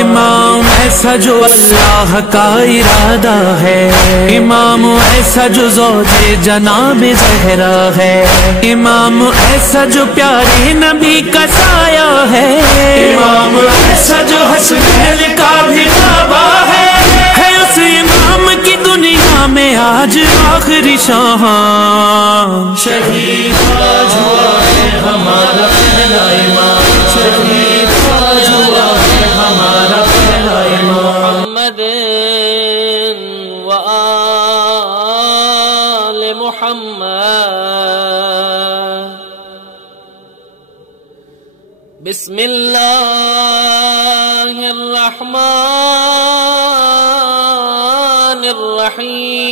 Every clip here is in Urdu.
امام ایسا جو اللہ کا ارادہ ہے، امام ایسا جو زوج جناب زہرا ہے، امام ایسا جو پیارے نبی کا سایہ ہے، امام ایسا جو حسنین کا بھی بابا ہے اس امام کی دنیا میں آج آخری شان۔ شہید آج ہوا ہے ہمارا پہلا امام، شہید آج ہوا ہے ہمارا پہلا امام۔ محمد و آل محمد، بسم اللہ الرحمن الرحیم۔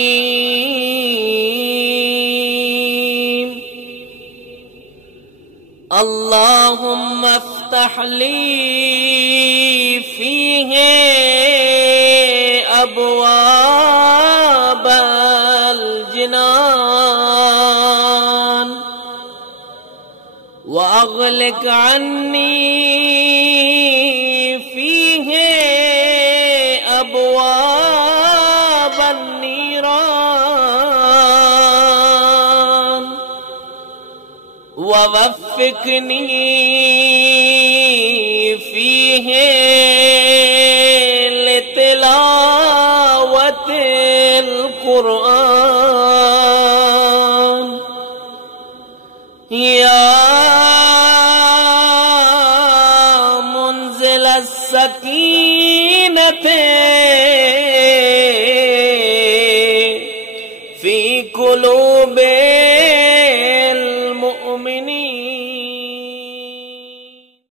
اللہم افتح لی فیہ ابواب الجنان واغلق عنی فیہ ابواب النیران ووفقنی فیہ لتلاوت القرآن۔ یا منزل السکینہ